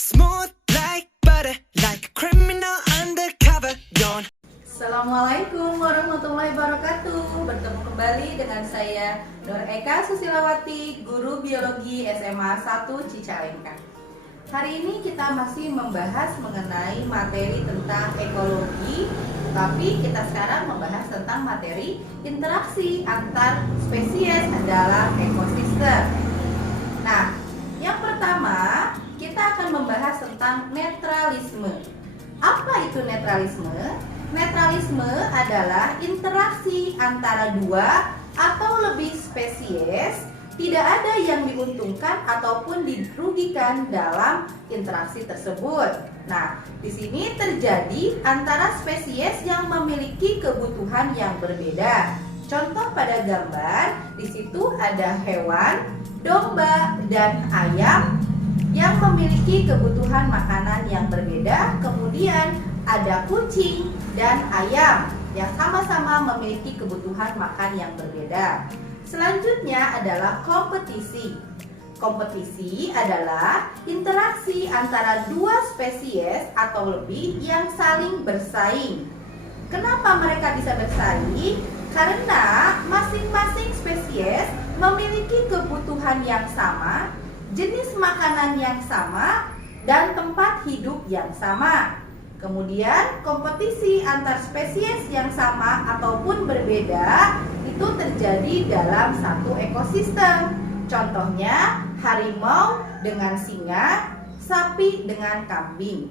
Smooth like butter, like a criminal undercover. Don't. Assalamualaikum warahmatullahi wabarakatuh. Bertemu kembali dengan saya Nur Eka Susilawati, guru biologi SMA 1 Cicalengka. Hari ini kita masih membahas mengenai materi tentang ekologi, tapi kita sekarang membahas tentang materi interaksi antar spesies dalam ekosistem. Nah, yang pertama kita akan membahas tentang netralisme. Apa itu netralisme? Netralisme adalah interaksi antara dua atau lebih spesies. Tidak ada yang diuntungkan ataupun dirugikan dalam interaksi tersebut. Nah, di sini terjadi antara spesies yang memiliki kebutuhan yang berbeda. Contoh pada gambar, di situ ada hewan, domba, dan ayam yang memiliki kebutuhan makanan yang berbeda. Kemudian ada kucing dan ayam yang sama-sama memiliki kebutuhan makan yang berbeda. Selanjutnya adalah kompetisi. Kompetisi adalah interaksi antara dua spesies atau lebih yang saling bersaing. Kenapa mereka bisa bersaing? Karena masing-masing spesies memiliki kebutuhan yang sama, jenis makanan yang sama, dan tempat hidup yang sama. Kemudian kompetisi antar spesies yang sama ataupun berbeda itu terjadi dalam satu ekosistem. Contohnya harimau dengan singa, sapi dengan kambing.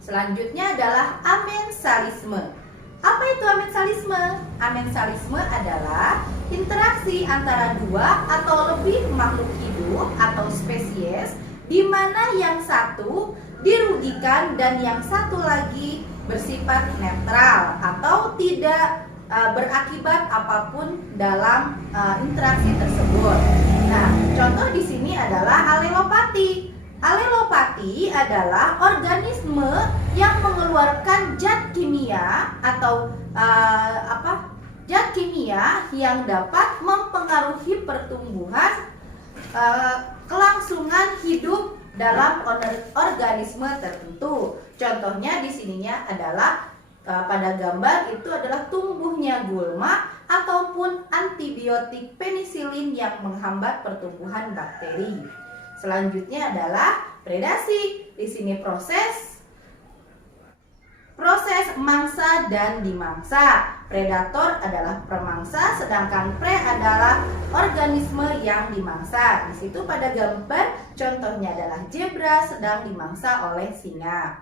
Selanjutnya adalah amensalisme. Apa itu amensalisme? Amensalisme adalah interaksi antara dua atau lebih makhluk hidup atau spesies di mana yang satu dirugikan dan yang satu lagi bersifat netral atau tidak berakibat apapun dalam interaksi tersebut. Nah, contoh di sini adalah alelopati. Alelopati adalah organisme yang mengeluarkan zat kimia atau zat kimia yang dapat mempengaruhi pertumbuhan kelangsungan hidup dalam organisme tertentu. Contohnya di sininya adalah pada gambar itu adalah tumbuhnya gulma ataupun antibiotik penisilin yang menghambat pertumbuhan bakteri. Selanjutnya adalah predasi. Di sini proses mangsa dan dimangsa. Predator adalah pemangsa, sedangkan prey adalah organisme yang dimangsa. Di situ pada gambar contohnya adalah zebra sedang dimangsa oleh singa.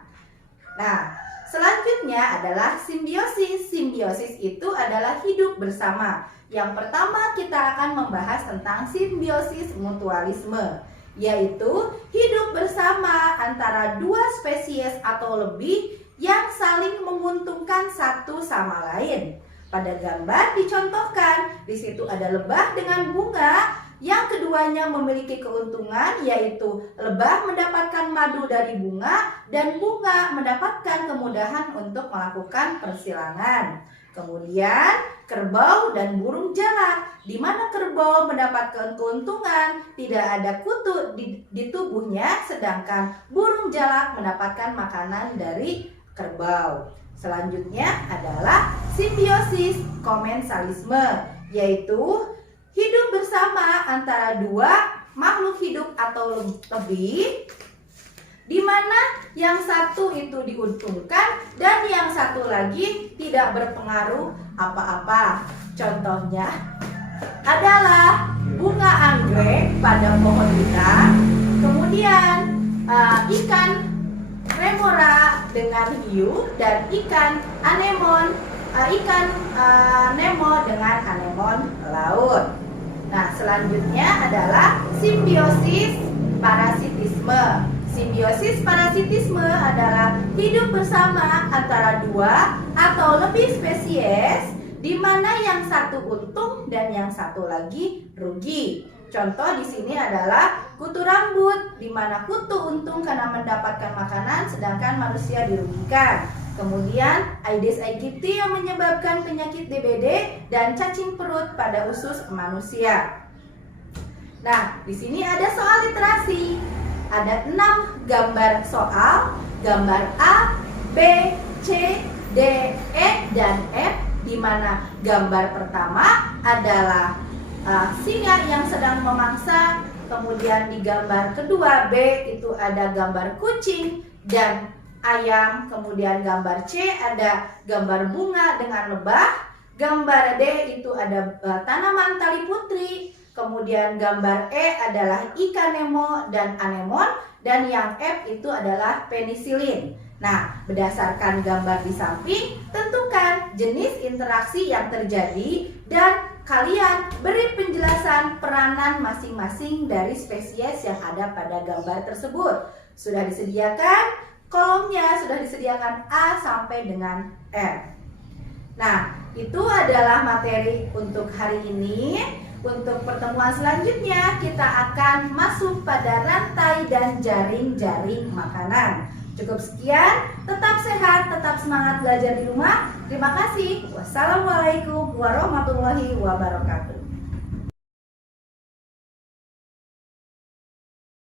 Nah, selanjutnya adalah simbiosis. Simbiosis itu adalah hidup bersama. Yang pertama kita akan membahas tentang simbiosis mutualisme, yaitu hidup bersama antara dua spesies atau lebih yang saling menguntungkan satu sama lain. Pada gambar dicontohkan, di situ ada lebah dengan bunga, yang keduanya memiliki keuntungan, yaitu lebah mendapatkan madu dari bunga dan bunga mendapatkan kemudahan untuk melakukan persilangan. Kemudian kerbau dan burung jalak, di mana kerbau mendapatkan keuntungan, tidak ada kutu di tubuhnya, sedangkan burung jalak mendapatkan makanan dari kerbau. Selanjutnya adalah simbiosis komensalisme, yaitu hidup bersama antara dua makhluk hidup atau lebih, di mana yang satu itu diuntungkan dan yang satu lagi tidak berpengaruh apa-apa. Contohnya adalah bunga anggrek pada pohon pinang, kemudian ikan remora dengan hiu, dan ikan nemo dengan anemon laut. Nah, selanjutnya adalah simbiosis parasitisme. Simbiosis parasitisme adalah hidup bersama antara dua atau lebih spesies di mana yang satu untung dan yang satu lagi rugi. Contoh di sini adalah kutu rambut, di mana kutu untung karena mendapatkan makanan, sedangkan manusia dirugikan. Kemudian Aedes aegypti yang menyebabkan penyakit DBD dan cacing perut pada usus manusia. Nah, di sini ada soal literasi. ada 6 gambar soal, gambar A, B, C, D, E, dan F, di mana gambar pertama adalah singa yang sedang memangsa, kemudian di gambar kedua B itu ada gambar kucing dan ayam, kemudian gambar C ada gambar bunga dengan lebah, gambar D itu ada tanaman tali putri, kemudian gambar E adalah ikan Nemo dan anemon, dan yang F itu adalah penisilin. Nah, berdasarkan gambar di samping, tentukan jenis interaksi yang terjadi dan kalian beri penjelasan peranan masing-masing dari spesies yang ada pada gambar tersebut. Sudah disediakan kolomnya, sudah disediakan A sampai dengan F. Nah, itu adalah materi untuk hari ini. Untuk pertemuan selanjutnya, kita akan masuk pada rantai dan jaring-jaring makanan. Cukup sekian, tetap sehat, tetap semangat belajar di rumah. Terima kasih. Wassalamualaikum warahmatullahi wabarakatuh.